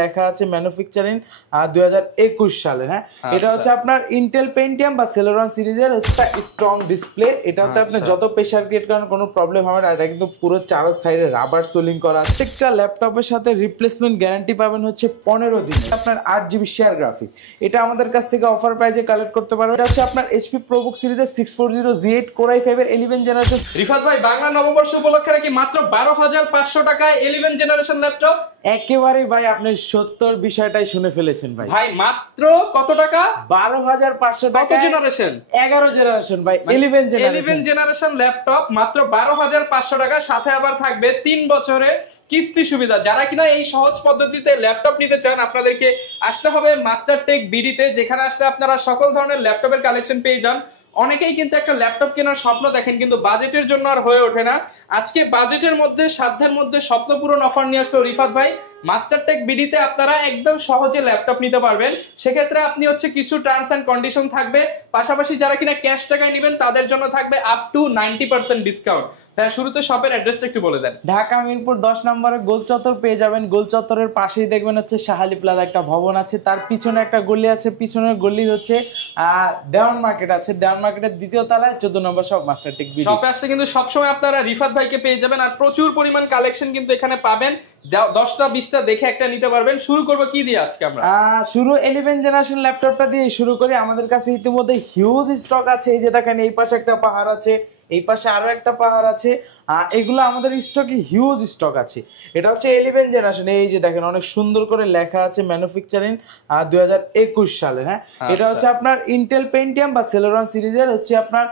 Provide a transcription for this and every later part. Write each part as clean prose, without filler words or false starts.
লেখা আছে ম্যানুফ্যাকচারিং 2021 সালে। হ্যাঁ, এটা হচ্ছে আপনার ইন্টেল পেন্টিয়াম বা সেলেরন সিরিজের হচ্ছে স্ট্রং ডিসপ্লে। এটা হচ্ছে আপনি যত প্রেসার ক্রিয়েট করেন কোনো প্রবলেম হবে না। এটা কিন্তু পুরো চার সাইডে রাবার সোলিং করা। প্রত্যেকটা ল্যাপটপের সাথে রিপ্লেসমেন্ট গ্যারান্টি পাবেন হচ্ছে 15 দিন। আপনার 8GB শেয়ার গ্রাফিক্স, এটা আমাদের কাছ থেকে অফার প্রাইসে কালেক্ট করতে পারবেন। এটা হচ্ছে আপনার HP ProBook সিরিজের 640Z8 Core i5 এর 11 জেনারেশন। রিফাত ভাই, বাংলা নববর্ষ উপলক্ষে নাকি মাত্র 12,500 টাকায় 11 জেনারেশন ল্যাপটপ। একেবারে ভাই আপনি 70 বিষয়টাই শুনে ফেলেছেন ভাই। ভাই মাত্র কত টাকা? 12,500 টাকা। কত জেনারেশন? 11 জেনারেশন ভাই, 11 জেনারেশন ল্যাপটপ মাত্র 12,500 টাকা। সাথে আবার থাকবে 3 বছরের কিস্তি সুবিধা। যারা কিনা এই সহজ পদ্ধতিতে ল্যাপটপ নিতে চান, আপনাদেরকে আসতে হবে মাস্টারটেক বিডিতে, যেখানে আসলে আপনারা সকল ধরনের ল্যাপটপের কালেকশন পেয়ে যান। অনেকেই কিন্তু একটা ল্যাপটপ কেনার স্বপ্ন দেখেন, কিন্তু বাজেটের জন্য আর হয়ে ওঠে না। আজকে বাজেটের মধ্যে, সাধ্যের মধ্যে স্বপ্ন পূরণ অফার নিয়ে আসলো রিফাত ভাই। মাস্টারটেক বিডিতে আপনারা একদম সহজে ল্যাপটপ নিতে পারবেন। সেক্ষেত্রে আপনি হচ্ছে কিছু টার্মস এন্ড কন্ডিশন থাকবে, পাশাপাশি যারা কিনা ক্যাশ টাকায় নেবেন তাদের জন্য থাকবে আপ টু 90% ডিসকাউন্ট। শুরুতে শপের অ্যাড্রেসটা একটু বলে দেন। ঢাকা মিরপুর 10 নম্বরে গোল চত্বর পেয়ে যাবেন। গোল চত্বরের পাশেই দেখবেন হচ্ছে শাহালি প্লাজা একটা ভবন আছে, তার পিছনে একটা গলি আছে, পিছনের গলির হচ্ছে দেওয়ান মার্কেট আছে। দেওয়ান মার্কেটের দ্বিতীয় তলায় 14 নম্বর শপ মাস্টারটেক বিডি। শপে আসলে কিন্তু সবসময় আপনারা রিফাত ভাইকে পেয়ে যাবেন, আর প্রচুর পরিমাণ কালেকশন কিন্তু এখানে পাবেন। 10টা 20টা দেখে একটা নিতে পারবেন। শুরু করব কি দিয়ে আজকে আমরা? শুরু 11 জেনারেশন ল্যাপটপটা দিয়ে শুরু করি। আমাদের কাছে ইতিমধ্যে হিউজ স্টক আছে। এই যে দেখেন, এই পাশে একটা পাহাড় আছে, এই পাশে আরো একটা পাহাড় আছে। এগুলো আমাদের স্টকে হিউজ স্টক আছে। এটা হচ্ছে 11 জেনারেশন। এই যে দেখেন, অনেক সুন্দর করে লেখা আছে ম্যানুফ্যাকচারিং 2021 সালে। হ্যাঁ, এটা হচ্ছে আপনার ইন্টেল পেন্টিয়াম বা সেলেরন সিরিজের হচ্ছে আপনার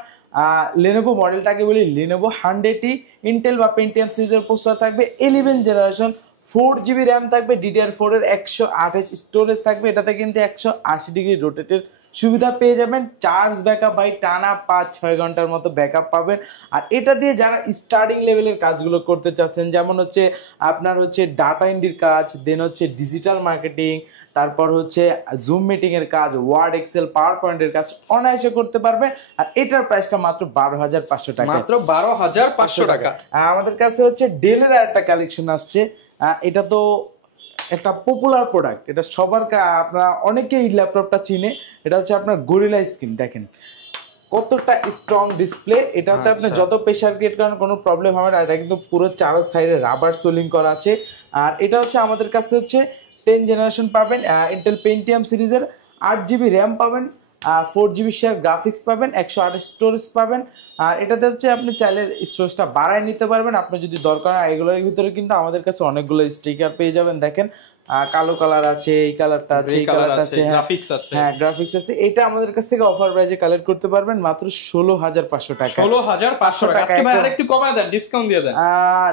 লেনোভো মডেলটাকে বলি লেনোভো 100E। ইন্টেল বা পেন্টিয়াম সিরিজের প্রসেসর থাকবে 11 জেনারেশন, 4GB র্যাম থাকবে, DDR4 এর 128 স্টোরেজ থাকবে। এটাতে কিন্তু 180 ডিগ্রি রোটেটের সুবিধা পেয়ে যাবেন। চার্জ ব্যাকআপ বাই টানা 5-6 ঘন্টার মতো ব্যাকআপ পাবেন। আর এটা দিয়ে যারা স্টার্টিং লেভেলের কাজগুলো করতে চাচ্ছেন, যেমন হচ্ছে আপনার হচ্ছে ডাটা এন্ট্রির কাজ, দেন হচ্ছে ডিজিটাল মার্কেটিং, তারপর হচ্ছে জুম মিটিং এর কাজ, ওয়ার্ড এক্সেল পাওয়ার পয়েন্টের কাজ অনায়াসে করতে পারবেন। আর এটার প্রাইসটা মাত্র 12,500 টাকা। মাত্র 12,500 টাকা। আমাদের কাছে হচ্ছে ডেলের একটা কালেকশন আসছে। এটা তো একটা পপুলার প্রোডাক্ট, এটা সবার আপনারা অনেকেই ল্যাপটপটা চিনে। এটা হচ্ছে আপনার গরিলা স্ক্রিন। দেখেন কতটা স্ট্রং ডিসপ্লে। এটা হচ্ছে আপনি যত প্রেসার ক্রিয়েট করেন কোনো প্রবলেম হবে না। এটা কিন্তু পুরো চার সাইডে রাবার সোলিং করা আছে। আর এটা হচ্ছে আমাদের কাছে হচ্ছে 10 জেনারেশন পাবেন, ইন্টেল পেন্টিয়াম সিরিজের 8GB র্যাম পাবেন, 4GB শেয়ার গ্রাফিক্স পাবেন, 128 স্টোরেজ পাবেন। আর এটাতে হচ্ছে আপনি চাইলে স্টোরেজটা বাড়ায় নিতে পারবেন আপনি যদি দরকার হয়। এগুলোর ভিতরে কিন্তু আমাদের কাছে অনেকগুলো স্টিকার পেয়ে যাবেন। দেখেন কালো কালার আছে, এই কালারটা আছে, এই কালারটা আছে, গ্রাফিক্স আছে। হ্যাঁ, গ্রাফিক্স আছে। এটা আমাদের কাছ থেকে অফার প্রাইসে কালেক্ট করতে পারবেন মাত্র 16,500 টাকা। 16,500 টাকা। আজকে ভাই আরেকটু কমায় দেন, ডিসকাউন্ট দিয়ে দেন।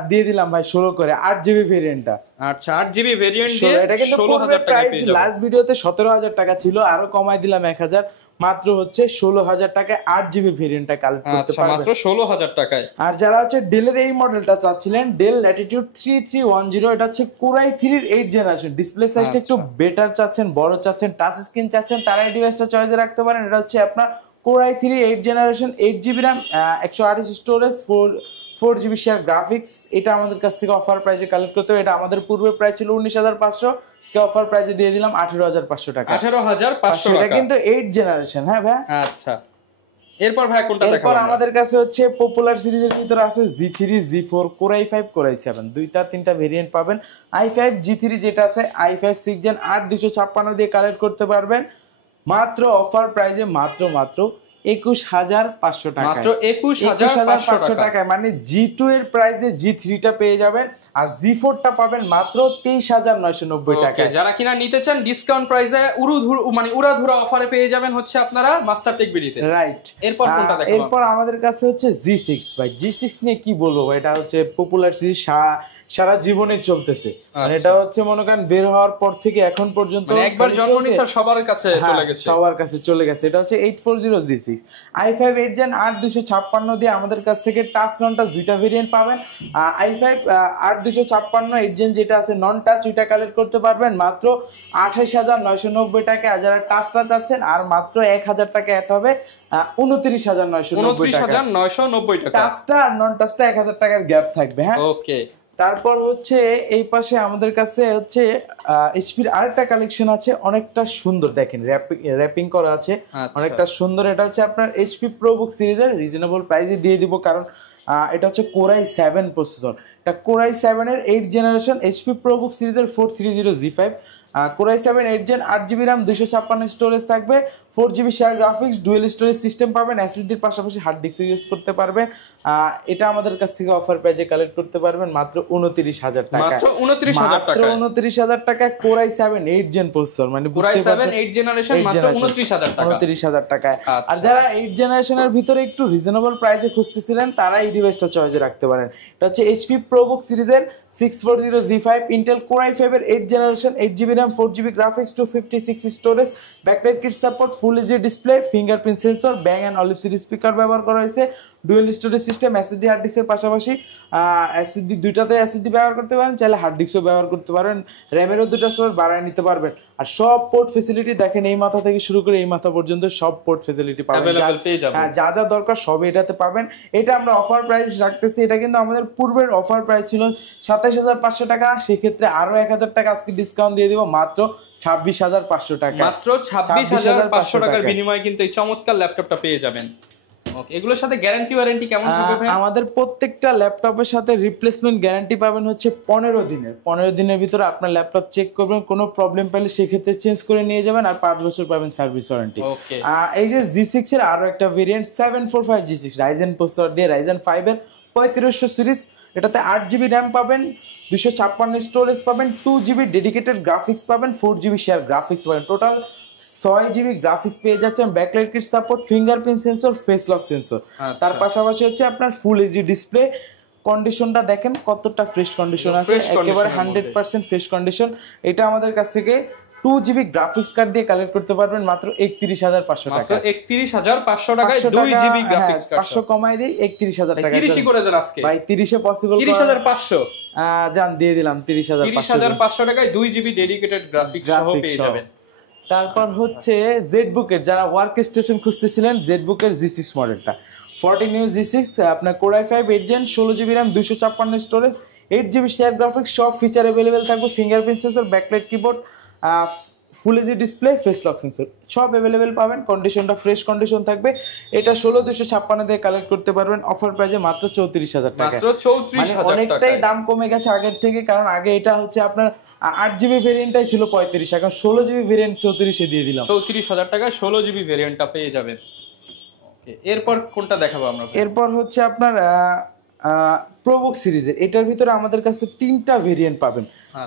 দিয়ে দিলাম ভাই 16 করে 8GB ভেরিয়েন্টটা। আচ্ছা, 8GB ভেরিয়েন্ট দিয়ে এটা কিন্তু 16,000 টাকা পেয়ে যাবেন। লাস্ট ভিডিওতে 17,000 টাকা ছিল, আরো কমাই দিলাম 1,000, মাত্র হচ্ছে 16,000 টাকায় 8GB ভেরিয়েন্টটা কালেক্ট করতে পারবেন মাত্র 16,000 টাকায়। আর যারা হচ্ছে ডেলের এই মডেলটা চাচ্ছিলেন, ডেল ল্যাটিটিউড 3310, এটা হচ্ছে Core i3 এর 8 জেনারেশন। ডিসপ্লে সাইজটা একটু বেটার চাচ্ছেন, বড় চাচ্ছেন, টাচ স্ক্রিন চাচ্ছেন, তারা এই ডিভাইসটা চয়েসে রাখতে পারেন। এটা হচ্ছে আপনার Core i3 8 generation, 8GB RAM, 128 storage, 4GB share graphics. এটা আমাদের কাছ থেকে অফার প্রাইসে কালেক্ট করতে হবে। এটা আমাদের পূর্বে প্রাইস ছিল 19,500, আজকে অফার প্রাইসে দিয়ে দিলাম 18,500 টাকা। 18,500 টাকা। এটা কিন্তু 8 জেনারেশন। হ্যাঁ ভাই, আচ্ছা। এরপর ভাই কোনটা দেখাবো? এরপর আমাদের কাছে হচ্ছে পপুলার সিরিজের ভিতরে আছে G3, G4, Core i5, Core i7, দুইটা তিনটা ভেরিয়েন্ট পাবেন। i5 G3 যেটা আছে, i5 6 Gen 8 256 দিয়ে কালেক্ট করতে পারবেন মাত্র অফার প্রাইসে মাত্র 21,500 টাকা। মাত্র 21,500 টাকা। মানে G2 এর প্রাইসে G3 টা পেয়ে যাবেন, আর G4 টা পাবেন মাত্র 23,990 টাকা। যারা কিনা নিতে চান ডিসকাউন্ট প্রাইসে উড়াধুরা অফারে পেয়ে যাবেন হচ্ছে আপনারা মাস্টারটেক বিডিতে। রাইট। এরপর কোনটা দেখাবো? এরপর আমাদের কাছে হচ্ছে G6 ভাই। G6 নিয়ে কি বলবো, এটা হচ্ছে পপুলার সিরিজ, সারা জীবনে চলতেছে। মানে এটা হচ্ছে মনে করেন বের হওয়ার পর থেকে এখন পর্যন্ত একবার জন্ম নিয়ে সবার কাছে চলে গেছে, সবার কাছে চলে গেছে। এটা হচ্ছে 840 G6, i5 8 Gen 8 256 দিয়ে আমাদের কাছ থেকে টাচ নন টাচ দুইটা ভেরিয়েন্ট পাবেন। i5 8 256 8 Gen যেটা আছে নন টাচ, ওইটা কালেক্ট করতে পারবেন মাত্র 28,990 টাকা। আর যারা টাচটা চাচ্ছেন আর মাত্র 1,000 টাকা অ্যাড হবে, 29,990 টাকা। টাকা। টাচটা আর নন টাচটা 1,000 টাকার গ্যাপ থাকবে। হ্যাঁ, ওকে। তারপর হচ্ছে এই পাশে আমাদের কাছে হচ্ছে এইচপির আরেকটা কালেকশন আছে, অনেকটা সুন্দর, দেখেন র্যাপিং করা আছে, অনেকটা সুন্দর। এটা হচ্ছে আপনার এইচপি প্রোবুক সিরিজের রিজনেবল প্রাইসে দিয়ে দিব, কারণ এটা হচ্ছে কোরাই 7 প্রসেসর। এটা কোরাই 7 এর 8 জেনারেশন এইচপি প্রোবুক সিরিজের 4330G5 core i 7 8 gen 8GB RAM 256 storage থাকবে, 4GB share graphics, dual storage system পাবেন, এসএসডির পাশাপাশি হার্ড ডিস্ক ইউজ করতে পারবেন। এটা আমাদের কাছ থেকে অফার প্রাইসে কালেক্ট করতে পারবেন মাত্র 29,000 টাকা। মাত্র 29,000 টাকা, 29,000 টাকা কোরাই 7 8 জেন প্রসেসর, মানে কোরাই 7 8 জেনারেশন মাত্র 29,000 টাকা। 29,000 টাকায়। আর যারা 8 জেনারেশনের ভিতরে একটু রিজনেবল প্রাইসে খুঁজতেছিলেন তারা এই ডিভাইসটা চয়েসে রাখতে পারেন। এটা হচ্ছে এইচপি প্রোবুক সিরিজের 640G5 ইন্টেল কোরাই 5 এর 8 generation, 8GB RAM 4GB graphics, 256 storage, backlight kit support, full HD display, fingerprint sensor, Bang and অলিভ সিরিজ স্পিকার ব্যবহার করা হয়েছে, dual storage system, SSD hard ডিস্কের পাশাপাশি এসএসডি দুইটাতে এসএসডি ব্যবহার করতে পারেন, চাইলে হার্ড ডিস্কও ব্যবহার করতে পারেন, র্যামেরও দুটো স্লট বাড়ায় নিতে পারবেন। আর সব পোর্ট ফ্যাসিলিটি দেখেন, এই মাথা থেকে শুরু করে এই মাথা পর্যন্ত সব পোর্ট ফ্যাসিলিটি পাবেন, যা যা দরকার সব এটাতে পাবেন। এটা আমরা অফার প্রাইস রাখতেছি, এটা কিন্তু আমাদের পূর্বের অফার প্রাইস ছিল 27,500 টাকা, সেক্ষেত্রে আরো 1,000 টাকা আজকে ডিসকাউন্ট দিয়ে দিব মাত্র 26,500 টাকা। মাত্র 26,500 টাকার বিনিময়ে কিন্তু এই চমৎকার ল্যাপটপটা পেয়ে যাবেন। ওকে, এগুলোর সাথে গ্যারান্টি ওয়ারেন্টি কেমন হবে ভাই? আমাদের প্রত্যেকটা ল্যাপটপের সাথে রিপ্লেসমেন্ট গ্যারান্টি পাবেন হচ্ছে 15 দিনের। 15 দিনের ভিতরে আপনার ল্যাপটপ চেক করবেন, কোনো প্রবলেম পেলে সেক্ষেত্রে চেঞ্জ করে নিয়ে যাবেন, আর 5 বছর পাবেন সার্ভিস ওয়ারেন্টি। এই যে G6 এর আরো একটা ভেরিয়েন্ট 745G6 রাইজেন প্রসেসর দিয়ে, রাইজেন 5 এর 3500 সিরিজ, এটাতে 8GB RAM পাবেন, 256 স্টোরেজ পাবেন, 2GB ডেডিকেটেড গ্রাফিক্স পাবেন, 4GB শেয়ার গ্রাফিক্স পাবেন, টোটাল 6GB গ্রাফিক্স পেয়ে যাচ্ছেন, backlight kit support, fingerprint sensor, face lock sensor. তার পাশাপাশি হচ্ছে আপনার ফুল এইচডি ডিসপ্লে। কন্ডিশনটা দেখেন কতটা ফ্রেশ কন্ডিশন আছে, একেবারে 100% ফ্রেশ কন্ডিশন। এটা আমাদের কাছ থেকে 2GB গ্রাফিক্স কার্ড দিয়ে কালেক্ট করতে পারবেন মাত্র 31,500 টাকা। মাত্র 31,500 টাকায় 2GB গ্রাফিক্স কার্ড। 500 কমাই দেই, 31,000 টাকা। 30ই করে দেন আজকে ভাই, 30 এ পসিবল। 30,500 জান দিয়ে দিলাম, 30,500 টাকায় 2GB ডেডিকেটেড গ্রাফিক্স সহ পেয়ে যাবেন। তারপর হচ্ছে জেডবুকের, যারা ওয়ার্ক স্টেশন খুঁজতেছিলেন, জেডবুকের G6 মডেলটা 14 নিউ G6 আপনার core i 5 8 gen, 16GB RAM 256 storage, 8GB share graphics, সব ফিচার अवेलेबल থাকবে, fingerprint sensor, backlight keyboard, full HD display, face lock sensor সব अवेलेबल পাবেন। কন্ডিশনটা ফ্রেশ কন্ডিশন থাকবে। এটা 16256 দিয়ে কালেক্ট করতে পারবেন অফার প্রাইসে মাত্র 34,000 টাকা। মাত্র 34,000 টাকা। অনেকটাই দাম কমে গেছে আগের থেকে, কারণ আগে এটা হচ্ছে আপনার 8GB ভেরিয়েন্টটাই ছিল 35, এখন 16GB ভেরিয়েন্ট 34 এ দিয়ে দিলাম। 34,000 টাকায় 16GB ভেরিয়েন্টটা পেয়ে যাবেন। ওকে, এরপর কোনটা দেখাবো আমরা? এরপর হচ্ছে আপনার প্রোবুক সিরিজের, এটার ভিতরে আমাদের কাছে 3টা ভেরিয়েন্ট পাবেন।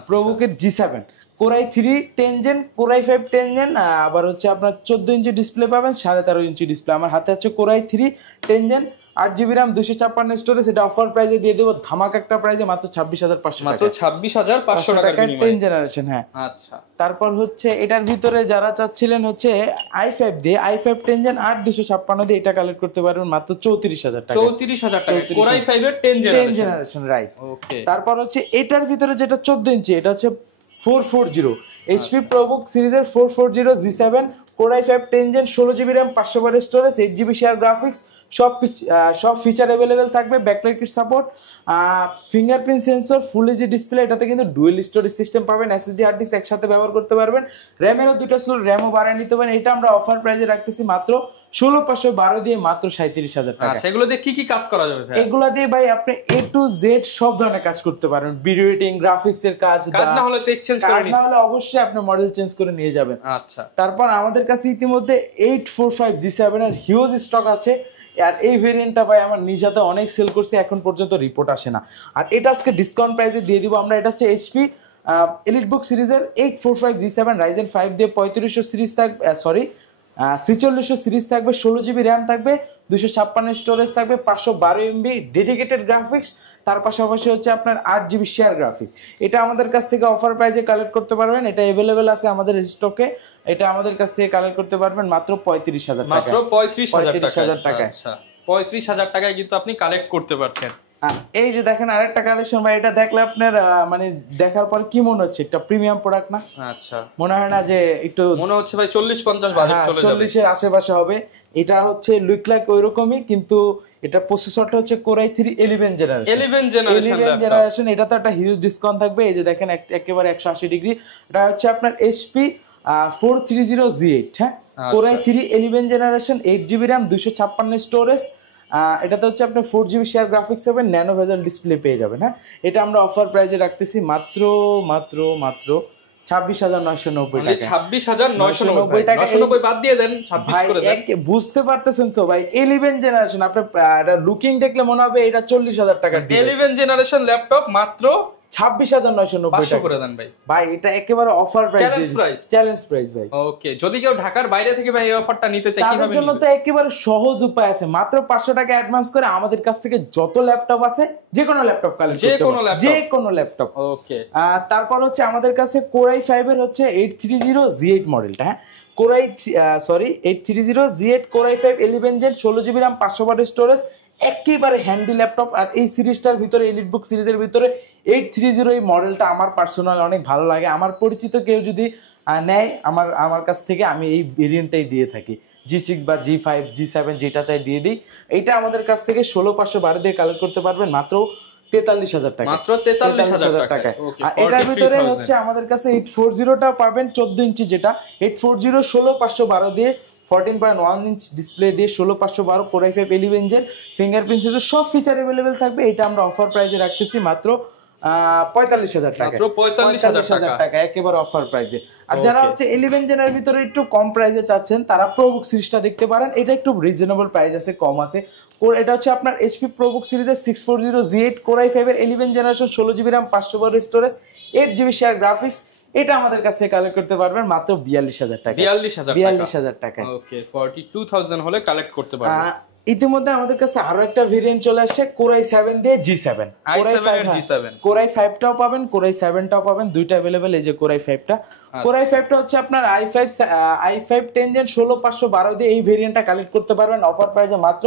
প্রোবুকের G7 core i 3 10 gen, core i 5 10 gen, আবার হচ্ছে আপনার 14 ইঞ্চি ডিসপ্লে পাবেন, 13.5 ইঞ্চি ডিসপ্লে। আমার হাতে আছে core i 3 10 gen, 8GB RAM 256 storage. এটা অফার প্রাইসে দিয়ে দেবো ধামাকা একটা প্রাইসে মাত্র 26,500 টাকা। মাত্র 26,500 টাকার বিনিময়ে 10 জেনারেশন। হ্যাঁ, আচ্ছা। তারপর হচ্ছে এটার ভিতরে যারা চাচ্ছিলেন হচ্ছে i5 দিয়ে, i5 10 জেন 8 256 দিয়ে এটা কালেক্ট করতে পারবেন মাত্র 34,000 টাকা। 34,000 টাকা কোরাই 5 এর 10 জেনারেশন, রাইট। ওকে, তারপর হচ্ছে এটার ভিতরে যেটা 14 ইঞ্চি, এটা হচ্ছে 440 HP প্রোবুক সিরিজের 440 G7 core i 5 10 gen, 16GB RAM 512 storage, 8GB share graphics, সব ফিচার अवेलेबल থাকবে, backlight kit support, fingerprint sensor, full HD display. এটাতে কিন্তু ডুয়েল স্টোরেজ সিস্টেম পাবেন, এসএসডি হার্ড ডিস্ক একসাথে ব্যবহার করতে পারবেন, র্যামেরও দুটো স্লট, র্যামও বাড়ায় নিতে পারেন। এটা আমরা অফার প্রাইসে রাখতেছি মাত্র 16,512 দিয়ে মাত্র 37,000 টাকা। আচ্ছা, এগুলো দিয়ে কি কি কাজ করা যাবে ভাই? এগুলা দিয়ে ভাই আপনি A to Z সব ধরনের কাজ করতে পারেন, ভিডিও এডিটিং, গ্রাফিক্স এর কাজ না হলে তো এক্সচেঞ্জ করে কাজ না হলে অবশ্যই আপনি মডেল চেঞ্জ করে নিয়ে যাবেন। আচ্ছা, তারপর আমাদের কাছে ইতিমধ্যে 845 G7 এর হিউজ স্টক আছে। আর এই ভেরিয়েন্টটা ভাই আমার নিজ হাতে অনেক সেল করছে, এখন পর্যন্ত রিপোর্ট আসে না। আর এটা আজকে ডিসকাউন্ট প্রাইসে দিয়ে দিব আমরা। এটা হচ্ছে এইচপি এলিটবুক সিরিজের 845 G7 রাইজেন 5 দিয়ে 3500 সিরিজ থাকবে, 4600 সিরিজ থাকবে, 16GB RAM থাকবে, 256 স্টোরেজ থাকবে, 512 MB ডেডিকেটেড গ্রাফিক্স, তার পাশাপাশি হচ্ছে আপনার 8GB শেয়ার গ্রাফিক্স। এটা আমাদের কাছ থেকে অফার প্রাইসে কালেক্ট করতে পারবেন, এটা अवेलेबल আছে আমাদের স্টকে। এটা আমাদের কাছ থেকে কালেক্ট করতে পারবেন মাত্র 35,000 টাকা। মাত্র 35,000 টাকায়। আচ্ছা, 35,000 টাকায় কিন্তু আপনি কালেক্ট করতে পারছেন। এই যে দেখেন আরেকটা কালেকশন ভাই, এটা দেখলে আপনার মানে দেখার পর কি মনে হচ্ছে, একটা প্রিমিয়াম প্রোডাক্ট না? আচ্ছা, মনে হয় না যে একটু মনে হচ্ছে ভাই 40-50 বাজেট চলে যাবে, 40 এর আশেপাশে হবে। এটা হচ্ছে লুক লাইক ওইরকমই, কিন্তু এটা প্রসেসরটা হচ্ছে কোরাই 3 11 জেনারেশন। এটা তো একটা হিউজ ডিসকাউন্ট থাকবে। এই যে দেখেন একেবারে 180 ডিগ্রি। এটা হচ্ছে আপনার HP 430Z8, হ্যাঁ, core i 3 11 generation, 8GB RAM, 256 storage. এটাতে হচ্ছে আপনি 4GB শেয়ার গ্রাফিক্স হবে, ন্যানো ভেজেল ডিসপ্লে পেয়ে যাবেন। হ্যাঁ, এটা আমরা অফার প্রাইসে রাখতেছি মাত্র 26,990 টাকা। 26,990 টাকা, 990 বাদ দিয়ে দেন, 26 করে দেন। বুঝতে পারতেছেন তো ভাই, 11 জেনারেশন, আপনি লুকিং দেখলে মনে হবে এটা 40,000 টাকা। 11 জেনারেশন ল্যাপটপ মাত্র 26,990 টাকা করে দেন ভাই। ভাই এটা একেবারে অফার প্রাইস, চ্যালেঞ্জ প্রাইস ভাই। ওকে, যদি কেউ ঢাকার বাইরে থেকে ভাই এই অফারটা নিতে চায় কিভাবে তাদের জন্য তো একেবারে সহজ উপায় আছে। মাত্র 500 টাকা অ্যাডভান্স করে আমাদের কাছ থেকে যত ল্যাপটপ আছে যে কোনো ল্যাপটপ কালেক্ট করতে পারবেন, যে কোনো ল্যাপটপ। ওকে, তারপর হচ্ছে আমাদের কাছে কোরাই 5 এর হচ্ছে 830Z8 মডেলটা, হ্যাঁ, core i 830Z8 core i 5 11 gen, 16GB RAM, 500 storage, একেবারে হ্যান্ডি ল্যাপটপ। আর এই সিরিজটার ভিতরে, এলিট বুক সিরিজের ভিতরে 830 এই মডেলটা আমার পার্সোনাল অনেক ভালো লাগে। আমার পরিচিত কেউ যদি নেয় আমার কাছ থেকে, আমি এই ভেরিয়েন্টটাই দিয়ে থাকি, G6 বা G5 G7 যেটা চাই দিয়ে দিই। এইটা আমাদের কাছ থেকে 16,512 দিয়ে কালেক্ট করতে পারবেন মাত্র 43,000 টাকা, মাত্র 43,000 টাকা। আর এটার ভিতরে হচ্ছে আমাদের কাছে 840টা পাবেন, 14 ইঞ্চি, যেটা 840 16,512 দিয়ে 14.1 ইঞ্চ ডিসপ্লে দিয়ে 16,512 কোরাই 5 11 জেন, ফিঙ্গারপ্রিন্ট সেন্সর, সব ফিচার अवेलेबल থাকবে। এটা আমরা অফার প্রাইসে রাখতেছি মাত্র 45,000 টাকা, মাত্র 45,000 টাকা একেবারে অফার প্রাইসে। আর যারা হচ্ছে 11 জেনের ভিতরে একটু কম প্রাইসে চাচ্ছেন, তারা প্রোবুক সিরিজটা দেখতে পারেন। এটা একটু রিজনেবল প্রাইস আছে, কম আছে। এটা হচ্ছে আপনার HP প্রোবুক সিরিজের 640Z8 কোরাই 5 এর 11 generation, 16GB RAM, 500 storage, 8GB share graphics. এটা আমাদের কাছে কালেক্ট করতে পারবেন মাত্র 42,000 টাকা, 42,000 টাকা। ওকে, 42,000 হলে কালেক্ট করতে পারবেন। ইতিমধ্যে আমাদের কাছে আরো একটা ভেরিয়েন্ট চলে আসছে, কোরাই 7 দিয়ে G7, কোরাই 5টাও পাবেন, কোরাই 7টাও পাবেন, দুইটা अवेलेबल। এই যে কোরাই 5টা, কোরাই 5টা হচ্ছে আপনার i5 10 জেন, 16,512 দিয়ে এই ভেরিয়েন্টটা কালেক্ট করতে পারবেন অফার প্রাইসে মাত্র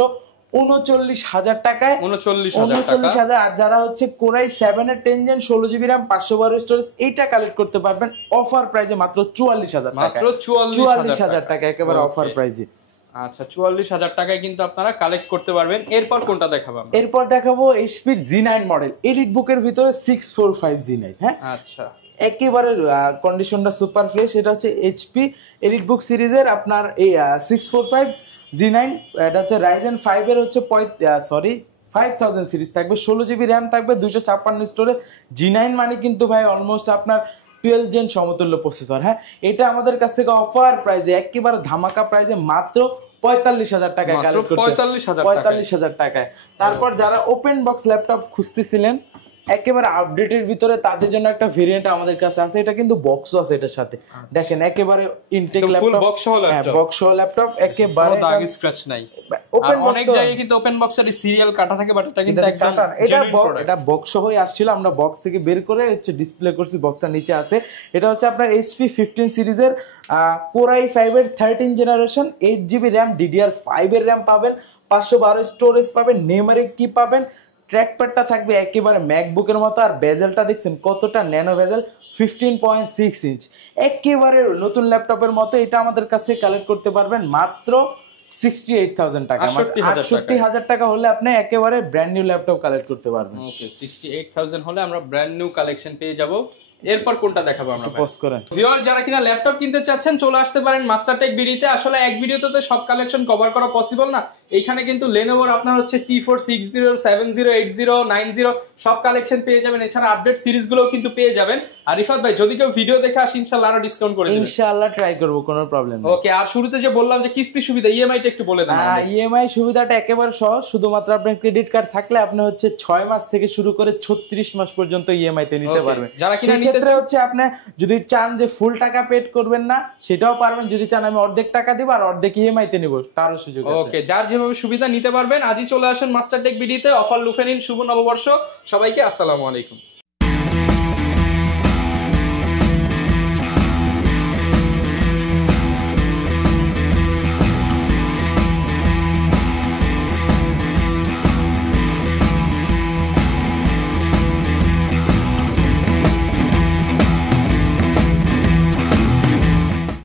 39,000 টাকায়, 39,000। আর যারা হচ্ছে কোরাই 7 এর 10 জেন, 16GB RAM, 512 স্টোরেজ, এইটা কালেক্ট করতে পারবেন অফার প্রাইসে মাত্র 44,000 টাকা, মাত্র 44,000 টাকা একেবারে অফার প্রাইসে। আচ্ছা, 44,000 টাকায় কিন্তু আপনারা কালেক্ট করতে পারবেন। এরপর কোনটা দেখাবো? এরপর দেখাবো HP G9 মডেল, এলিট বুকের ভিতরে 645 G9, হ্যাঁ, আচ্ছা, একেবারে কন্ডিশনটা সুপার ফ্রেশ। এটা হচ্ছে HP এলিট বুক সিরিজের আপনার এই 645 G9। এটাতে Ryzen 5 এর হচ্ছে 5000 সিরিজ থাকবে, 16GB RAM থাকবে, 256 স্টোরেজ। G9 মানে কিন্তু ভাই অলমোস্ট আপনার 12 জেন সমতুল্য প্রসেসর। হ্যাঁ, এটা আমাদের কাছ থেকে অফার প্রাইসে, একেবারে ধামাকা প্রাইসে মাত্র 45,000 টাকায় কালেক্ট করতে, 45,000 টাকায়। তারপর যারা ওপেন বক্স ল্যাপটপ খুঁজতেছিলেন একেবারে আপডেটের ভিতরে, তাদের জন্য একটা ভেরিয়েন্ট আমাদের কাছে আছে। এটা কিন্তু বক্সও আছে এটার সাথে, দেখেন একেবারে ইনটেক ল্যাপটপ, ফুল বক্স সহ ল্যাপটপ, বক্স সহ ল্যাপটপ, একেবারে দাগ স্ক্র্যাচ নাই। ওপেন বক্স অনেক জায়গায় কিন্তু ওপেন বক্সের সিরিয়াল কাটা থাকে, বাট এটা কিন্তু একদম এটা বক্স সহই আসছিল। আমরা বক্স থেকে বের করে হচ্ছে ডিসপ্লে করছি, বক্সটা নিচে আছে। এটা হচ্ছে আপনার HP 15 সিরিজের কোরাই 5 এর 13 জেনারেশন, 8GB RAM, DDR5 এর RAM পাবেন, 512 স্টোরেজ পাবেন, নিউমেরিক কি পাবেন, ট্র্যাকপ্যাডটা থাকবে একেবারে ম্যাকবুকের মতো। আর বেজেলটা দেখছেন কতটা ন্যানো বেজেল, 15.6 ইঞ্চ, একেবারে নতুন ল্যাপটপের মতো। এটা আমাদের কাছে কালেক্ট করতে পারবেন মাত্র 68,000 টাকা, 68,000 টাকা হলে আপনি একেবারে ব্র্যান্ড নিউ ল্যাপটপ কালেক্ট করতে পারবেন। ওকে, 68,000 হলে আমরা ব্র্যান্ড নিউ কালেকশন পেয়ে যাব। এরপর কোনটা দেখাবো আমরা? পজ করেন। ভিউয়ার যারা কিনা ল্যাপটপ কিনতে চাচ্ছেন, চলে আসতে পারেন মাস্টারটেক বিডিতে। আসলে এক ভিডিওতে তো সব কালেকশন কভার করা পসিবল না। এইখানে কিন্তু Lenovo আপনার হচ্ছে T4 60 70 80 90 সব কালেকশন পেয়ে যাবেন। এছাড়া আপডেট সিরিজগুলোও কিন্তু পেয়ে যাবেন। আর রিফাত ভাই, যদি কেউ ভিডিও দেখে আসে ইনশাআল্লাহ আরো ডিসকাউন্ট করে দিবেন। ইনশাআল্লাহ ট্রাই করব, কোনো প্রবলেম নেই। ওকে, আর শুরুতে যে বললাম যে কিস্তি সুবিধা, ইএমআই টা একটু বলে দেন। ইএমআই সুবিধাটা একেবারে সহজ, শুধুমাত্র আপনার ক্রেডিট কার্ড থাকলে আপনি হচ্ছে 6 মাস থেকে শুরু করে 36 মাস পর্যন্ত ইএমআই তে নিতে পারবেন। যারা কিনা নিতে চান হচ্ছে আপনি যদি চান যে ফুল টাকা পেড করবেন না, সেটাও পারবেন। যদি চান আমি অর্ধেক টাকা দিব আর অর্ধেক ইএমআই তে নিব, তারও সুযোগ আছে। ওকে, যার যেভাবে সুবিধা নিতে পারবেন। আজই চলে আসুন মাস্টারটেক বিডিতে, অফার লুফে নিন। শুভ নববর্ষ সবাইকে, আসসালামু আলাইকুম।